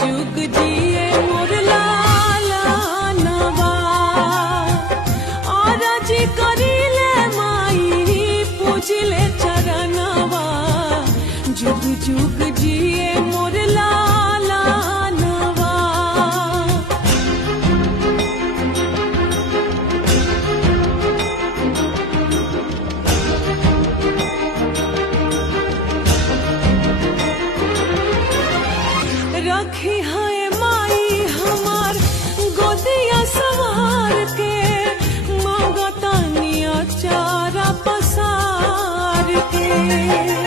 जुग जिए मोर लाला नवा और जी करिले माई पूजिले चरणवा जुग जुग जिए